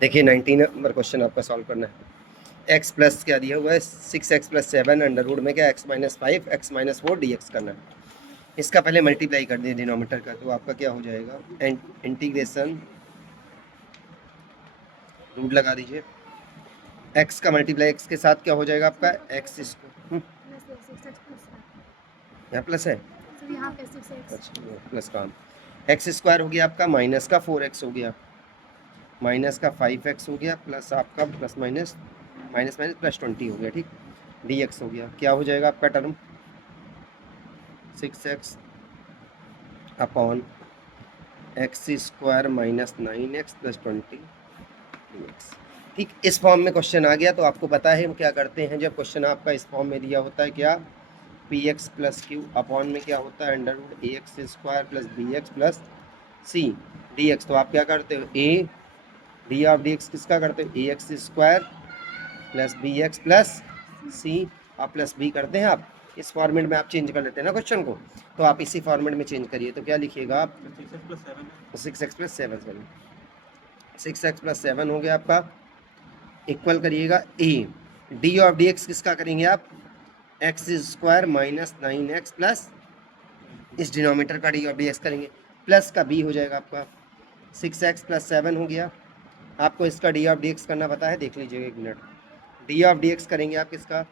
देखिए 19 number question आपका solve करना है। एक्स प्लस क्या दिया हुआ है 6x + 7 अंडर रूट में क्या x - 5 x - 4 dx करना है। इसका पहले मल्टीप्लाई कर दिए डिनोमिनेटर का, तो आपका क्या हो जाएगा इंटीग्रेशन रूट लगा दीजिए। x का मल्टीप्लाई x के साथ क्या हो जाएगा आपका x स्क्वायर, यहाँ प्लस है, अच्छा प्लस काम, एक्स स्क्वायर हो गया आपका माइनस का 4x हो गया, माइनस का 5x हो गया, प्लस आपका plus minus minus minus plus 20 हो गया, ठीक। dx हो गया, क्या हो जाएगा आपका term 6x upon x square minus 9x plus 20 dx। ठीक, इस फॉर्म में क्वेश्चन आ गया तो आपको पता है हम क्या करते हैं जब क्वेश्चन आपका इस फॉर्म में दिया होता है, क्या px प्लस क्यू अपॉन में क्या होता है under root ax square plus bx plus c dx। तो आप क्या करते हो a डी ऑफ dx किसका करते हो ax square plus bx plus c और प्लस b करते हैं आप। इस फॉर्मेट में आप चेंज कर लेते हैं ना क्वेश्चन को, तो आप इसी फॉर्मेट में चेंज करिए। तो क्या लिखिएगा आप 6x + 7 6x + 7 हो गया आपका, इक्वल करिएगा a डी ऑफ dx किसका करेंगे आप x square minus 9x plus इस डिनोमीटर का डी ऑफ dx करेंगे, प्लस का b हो जाएगा आपका 6x + 7 हो गया। आपको इसका डी ऑफ dx करना पता है, देख लीजिएगा एक मिनट। डी ऑफ dx करेंगे आप किसका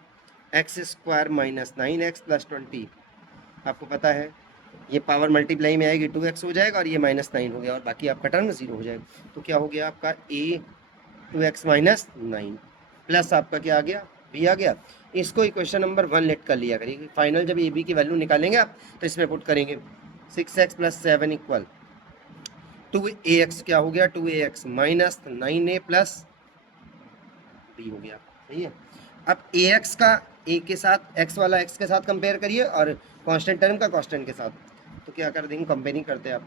x square minus 9x plus 20, आपको पता है ये पावर मल्टीप्लाई में आएगी 2x हो जाएगा और ये -9 हो गया और बाकी आपका टर्म 0 हो जाएगा। तो क्या हो गया आपका a 2x - 9 प्लस आपका क्या आ गया b आ गया। इसको इक्वेशन नंबर 1 लेट कर लिया करिए, फाइनल जब ए बी की वैल्यू निकालेंगे आप तो इसमें पुट करेंगे 6x + 7 इक्वल 2ax क्या हो गया 2ax minus 9a plus b हो गया, सही है। अब ax का a के साथ x वाला x के साथ कंपेयर करिए और कांस्टेंट टर्म का कांस्टेंट के साथ, तो क्या कर देंगे कंपेयरिंग करते हैं आप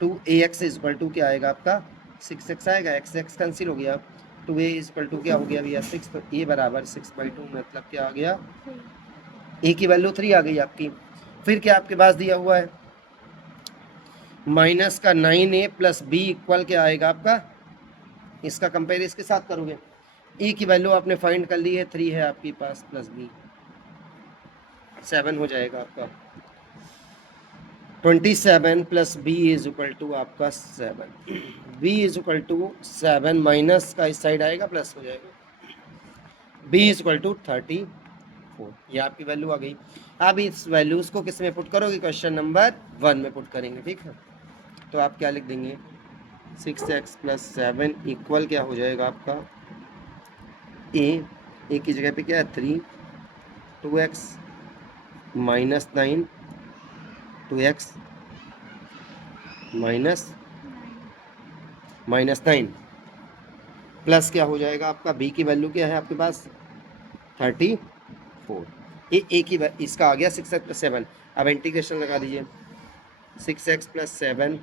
2ax इक्वल टू क्या आएगा आपका 6x आएगा, x कैंसिल हो गया, 2a इक्वल टू क्या हो गया भैया 6, तो a बराबर 6/2 मतलब क्या आ गया a की वैल्यू 3 आ गई आपकी। फिर क्या आपके पास दिया हुआ है माइनस का 9a प्लस b इक्वल क्या आएगा आपका, इसका कंपेयर इसके साथ करोगे, ए की वैल्यू आपने फाइंड कर ली है 3 है आपके पास प्लस b 7 हो जाएगा आपका 27 plus b is equal to आपका 7, b is equal to 7 minus का इस साइड आएगा प्लस हो जाएगा b इज इक्वल टू 34, ये आपकी वैल्यू आ गई। अब इस वैल्यूज को किस में पुट करोगे क्वेश्चन नंबर 1 में पुट करेंगे, ठीक है। तो आप क्या लिख देंगे 6x + 7 इक्वल क्या हो जाएगा आपका a की जगह पे क्या है 3, 2x - 9 2x -9 प्लस क्या हो जाएगा आपका b की वैल्यू क्या है आपके पास 34, ये a की इसका आ गया 6x + 7। अब इंटीग्रेशन लगा दीजिए 6x + 7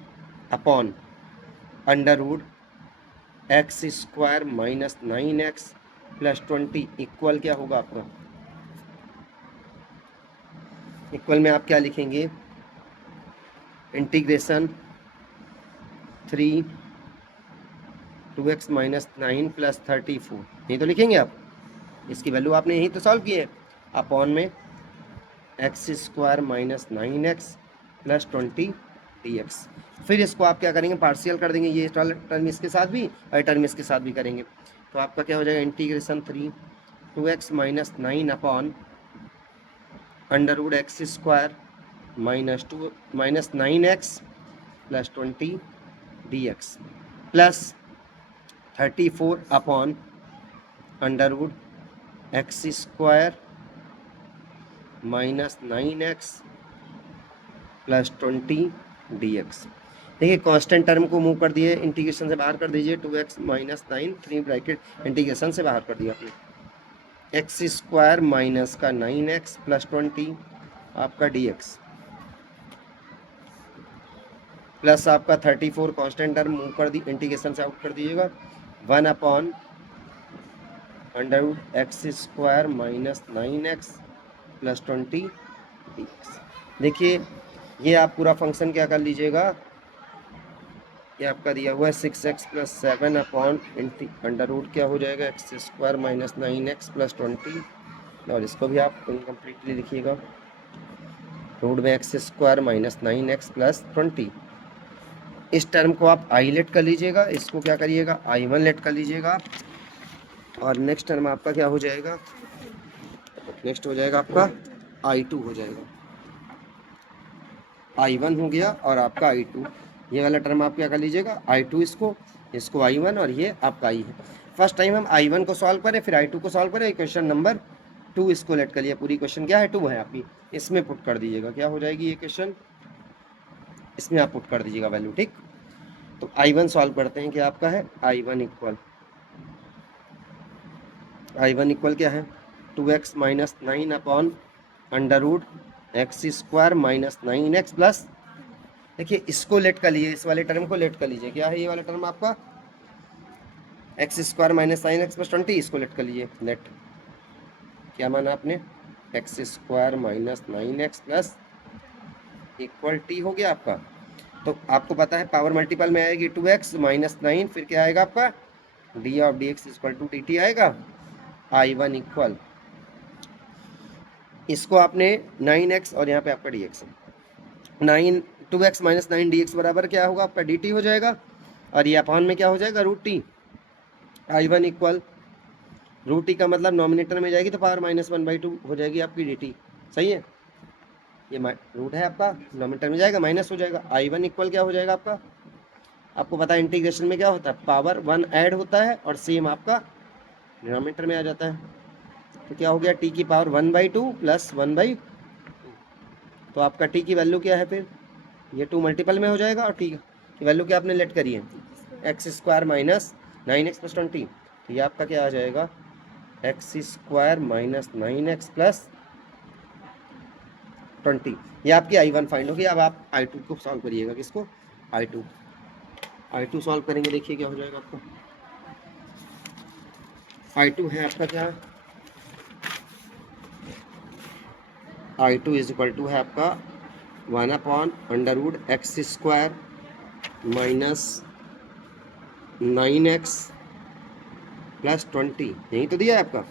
upon under root x square minus 9x plus 20 equal क्या होगा आपका, इक्वल में आप क्या लिखेंगे इंटीग्रेशन 3 2x - 9 प्लस 34, यही तो लिखेंगे आप, इसकी वैल्यू आपने यही तो सॉल्व की है, अपॉन में x square minus 9x plus 20 dx। फिर इसको आप क्या करेंगे पार्शियल कर देंगे, ये टर्म इसके साथ भी और टर्म इसके साथ भी करेंगे, तो आपका क्या हो जाएगा integration 3 2x - 9 upon under root x square minus 9x plus 20 dx plus 34 upon under root x square minus 9x plus 20 dx। देखिए कांस्टेंट टर्म को मूव कर दिए, इंटीग्रेशन से बाहर कर दीजिए 2x - 9 3 ब्रैकेट इंटीग्रेशन से बाहर कर दिया आपने, एक्स स्क्वायर माइनस का 9x प्लस 20 आपका dx प्लस आपका 34 कांस्टेंट टर्म मूव कर दी इंटीग्रेशन से आउट कर दीजिएगा 1 upon under root x square minus 9x plus 20 dx। देखिए ये आप पूरा फंक्शन क्या कर लीजिएगा ये आपका दिया हुआ है 6x plus 7 upon under root क्या हो जाएगा x square minus 9x plus 20, और इसको भी आप इनकम्प्लीटली लिखिएगा, रूट में x square minus 9x plus 20। इस टर्म को आप आई लेट कर लीजिएगा, इसको क्या करिएगा I1 लेट कर लीजिएगा, और नेक्स्ट टर्म आपका क्या हो जाएगा, नेक्स्ट हो जाएगा आपका I2 हो जाएगा। I1 हो गया और आपका I2, ये वाला टर्म आप क्या कर लीजिएगा I2, इसको I1, और ये आपका I है। फर्स्ट टाइम हम I1 को सॉल्व करें फिर I2 को सॉल्व करें। क्वेश्चन नंबर 2 इसको लेट कर लिया, पूरी क्वेश्चन क्या है 2 है आपकी, इसमें पुट कर दीजिएगा, क्या हो जाएगी ये क्वेश्चन, इसमें आप पुट कर दीजिएगा वैल्यू, ठीक। तो I1 सॉल्व करते हैं, क्या आपका है I1 इक्वल क्या है 2x minus 9 upon under root x square minus 9x plus, देखिए इसको लेट कर लीजिए, इस वाले टर्म को लेट कर लीजिए, क्या है ये वाला टर्म आपका x square minus 9x plus 20, इसको लेट कर लीजिए, लेट क्या माना आपने x square minus 9x plus equal T हो गया आपका। तो आपको पता है पावर मल्टीपल में आएगी 2x माइनस 9, फिर क्या आएगा आपका d of d x equal to d t आएगा। I1 इक्वल, इसको आपने 9x और यहाँ पे आपका dx है, 2x माइनस 9 dx बराबर क्या होगा आपका dt हो जाएगा, और ये अपॉन में क्या हो जाएगा root t. I1 equal root t का मतलब नॉमिनेटर में जाएगी तो पावर -1/2 हो जाएगी आपकी dt, सही है, ये रूट है आपका, नॉमिनेटर में जाएगा माइनस हो जाएगा। I1 इक्वल क्या हो जाएगा आपका, आपको पता है इंटीग्रेशन में क्या होता है पावर 1 ऐड होता है और सेम आपका डिनोमिनेटर में आ जाता है, तो क्या हो गया t की पावर 1/2 प्लस 1/2, तो आपका t की वैल्यू क्या है, फिर ये 2 मल्टीपल में हो जाएगा, और t की वैल्यू क्या आपने लेट करी है x square minus 9x plus 20, तो ये आपका क्या आ जाएगा x square minus 9x plus 20, ये आपकी I1 फाइंड होगी। अब आप I2 को सॉल्व करिएगा, किसको I2 सॉल्व करेंगे, देखिए क्या हो जाएगा आपका I2 है आपका क्या I2 इज इक्वल टू है आपका 1 upon under root x square minus 9x plus 20, यही तो दिया है आपका।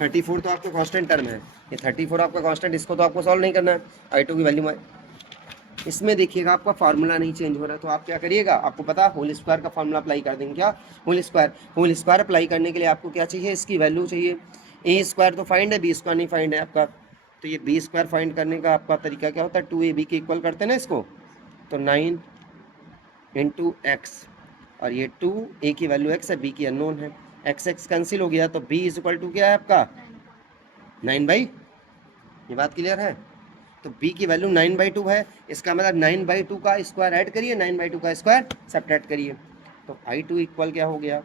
34 तो आपका कांस्टेंट टर्म है, ये 34 आपका कांस्टेंट, इसको तो आपको सॉल्व नहीं करना है, I2 की वैल्यू में इसमें देखिएगा आपका फार्मूला नहीं चेंज हो रहा है, तो आप क्या करिएगा, आपको पता होल स्क्वायर का फार्मूला अप्लाई कर देंगे, क्या होल स्क्वायर अप्लाई करने के लिए आपको क्या चाहिए, इसकी वैल्यू चाहिए, ए स्क्वायर तो फाइंड है, बी स्क्वायर नहीं फाइंड है आपका, तो ये बी स्क्वायर फाइंड करने का आपका तरीका क्या होता है 2ab के इक्वल करते हैं ना इसको, तो 9 इंटू एक्स, और ये 2a की वैल्यू x है, b की अननोन है, x कैंसिल हो गया, तो b इज इक्वल टू क्या है आपका 9/, ये बात क्लियर है, तो b की वैल्यू 9/2 है, इसका मतलब 9/2 का स्क्वायर ऐड करिए, 9/2 का स्क्वायर सब्ट्रैक्ट करिए, तो I2 इक्वल क्या हो गया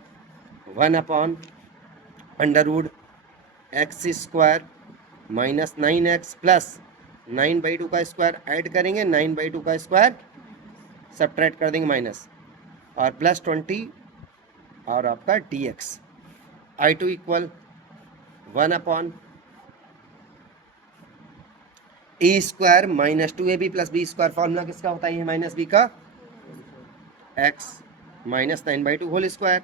1 upon under root x square minus 9x plus 9/2 का स्क्वायर ऐड करेंगे, 9/2 का स्क्वायर सब्ट्रैक्ट कर देंगे माइनस, और प्लस 20 और आपका dx। I2 equal 1 upon a square minus 2ab plus b square, formula किसका होता है ये माइनस बी का, x माइनस 9/2 होल स्क्वायर,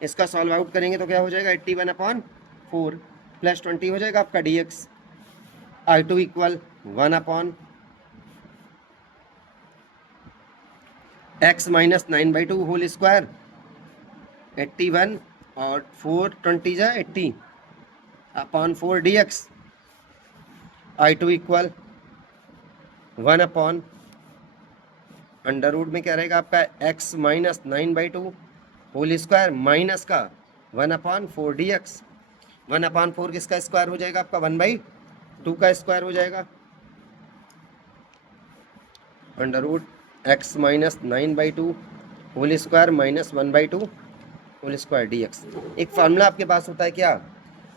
इसका सॉल्व आउट करेंगे तो क्या हो जाएगा 81/4 प्लस 20 हो जाएगा आपका dx। I2 equal 1 upon x minus 9/2 whole square 81 और 420 जा 80 upon 4 dx। I2 equal 1 upon under root में क्या रहेगा आपका x minus 9/2 whole square minus का 1 अपॉन 4 dx। 1 अपॉन 4 किसका स्क्वायर हो जाएगा आपका 1/2 का स्क्वायर हो जाएगा, under root x minus 9/2 whole square minus 1/2 whole square dx। एक फार्मूला आपके पास होता है क्या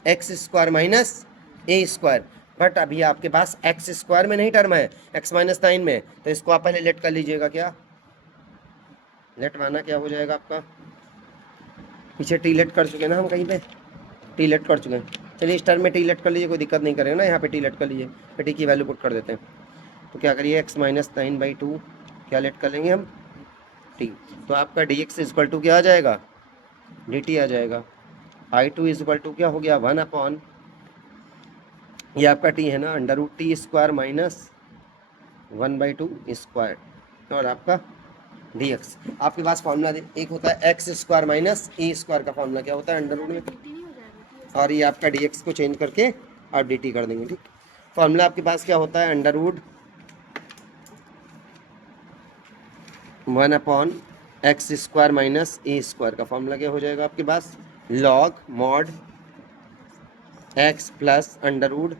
x square minus a square, but अभी आपके पास एक्स स्क्वायर में नहीं टर्म है, x माइनस 9 में, तो इसको आप पहले लेट कर लीजिएगा, क्या लेट माना क्या हो जाएगा आपका, पीछे टी लेट कर चुके हैं ना हम, कहीं पे टी लेट कर चुके हैं, चलिए इस टर्म में टी लेट कर लीजिए, कोई दिक्कत नहीं करेगा ना, यहाँ पे टी लेट कर लीजिए, फिर टी की वैल्यू पुट कर देते हैं, तो क्या करिए x माइनस 9/2 क्या लेट कर लेंगे हम टी। तो आपका डी एक्स इजक्वल टू क्या आ जाएगा, डी टी आ जाएगा। आई टू इजक्वल टू क्या हो गया, 1 अपॉन, ये आपका टी है ना, under root t square minus 1/2 square, और आपका डी एक्स। आपके पास फॉर्मूला एक होता है x square minus E square का फॉर्मूला क्या होता है, अंडर रूट में, और ये आपका डी एक्स को चेंज करके आप डी टी कर देंगे। ठीक, फॉर्मूला आपके पास क्या होता है, under root 1 upon x square minus a square का फॉर्मूला क्या हो जाएगा आपके पास, log mod x plus under root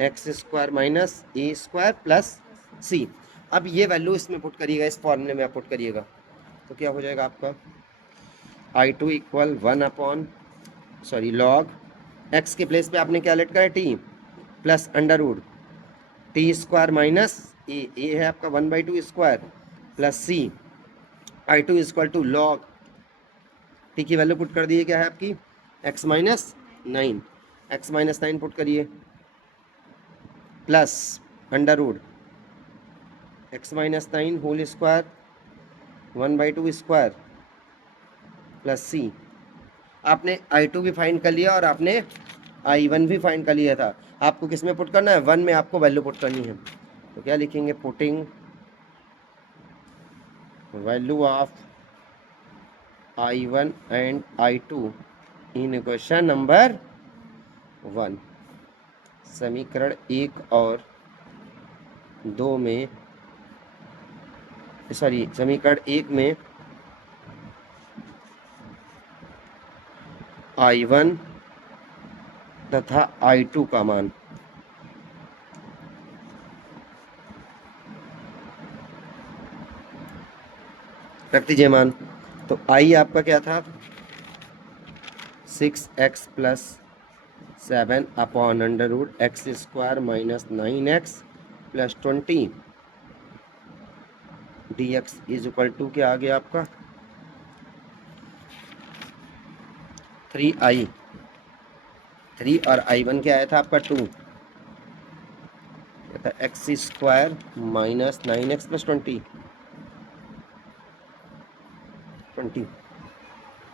x square minus a square plus c. अब ये वैल्यू इसमें पुट करिएगा, इस फॉर्मूले में आप पुट करिएगा, तो क्या हो जाएगा आपका, I two equal 1 upon log x के प्लेस पे आपने क्या लेट करा है, t plus under root t square minus a है आपका 1/2 square plus c. I two equal to log t की वैल्यू पुट कर दिए, क्या है आपकी x minus 9, x minus 9 put करिए, plus under root x minus 9 whole square 1/2 square plus c. आपने I2 भी फाइंड कर लिया और आपने I1 भी फाइंड कर लिया था, आपको किस में पुट करना है, 1 में आपको वैल्यू पुट करनी है। तो क्या लिखेंगे, putting value of I1 and I2 in equation number 1। समीकरण 1 और 2 में, समीकरण 1 में I1 तथा I2 का मान, रख दीजिए मान। तो I आपका क्या था, 6x plus 7 upon under root x square minus 9x plus 20 d x is equal to क्या आ गया आपका 3i, 3 और I1 क्या आया था आपका 2, x square minus 9x plus 20,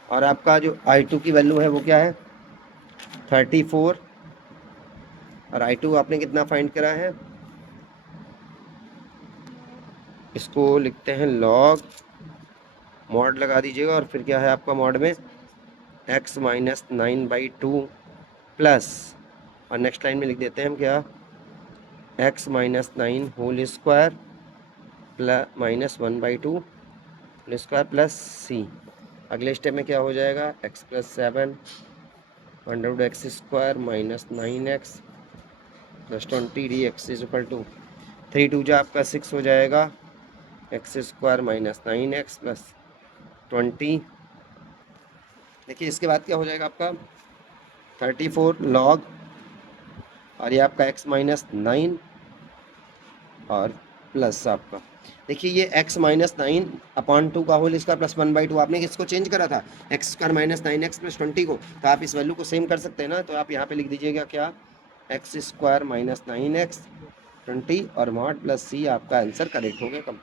और आपका जो I2 की वैल्यू है वो क्या है 34, और I2 आपने कितना फाइंड करा है, इसको लिखते हैं लॉग मॉड लगा दीजिएगा, और फिर क्या है आपका मॉड में x माइनस 9/2 प्लस, और नेक्स्ट लाइन में लिख देते हैं हम क्या, x minus 9 whole square plus minus 1/2 whole square plus c. अगले स्टेप में क्या हो जाएगा, x plus 7 under root x square minus 9x plus 20 d x is equal to 3 2 जो आपका 6 हो जाएगा, x square minus 9x plus 20। देखिए इसके बाद क्या हो जाएगा आपका 34 लॉग, और ये आपका x माइनस 9 और प्लस आपका, देखिए ये x माइनस 9 अपॉन 2 का होल इसका प्लस 1/2, आपने किसको चेंज करा था x square minus 9x plus 20 को, तो आप इस वैल्यू को सेम कर सकते हैं ना। तो आप यहाँ पे लिख दीजिएगा क्या, एक्स स्क्वायर माइनस 9x 20 और मॉड प्लस सी, आपका आंसर करेक्ट हो गया, कंप्लीट।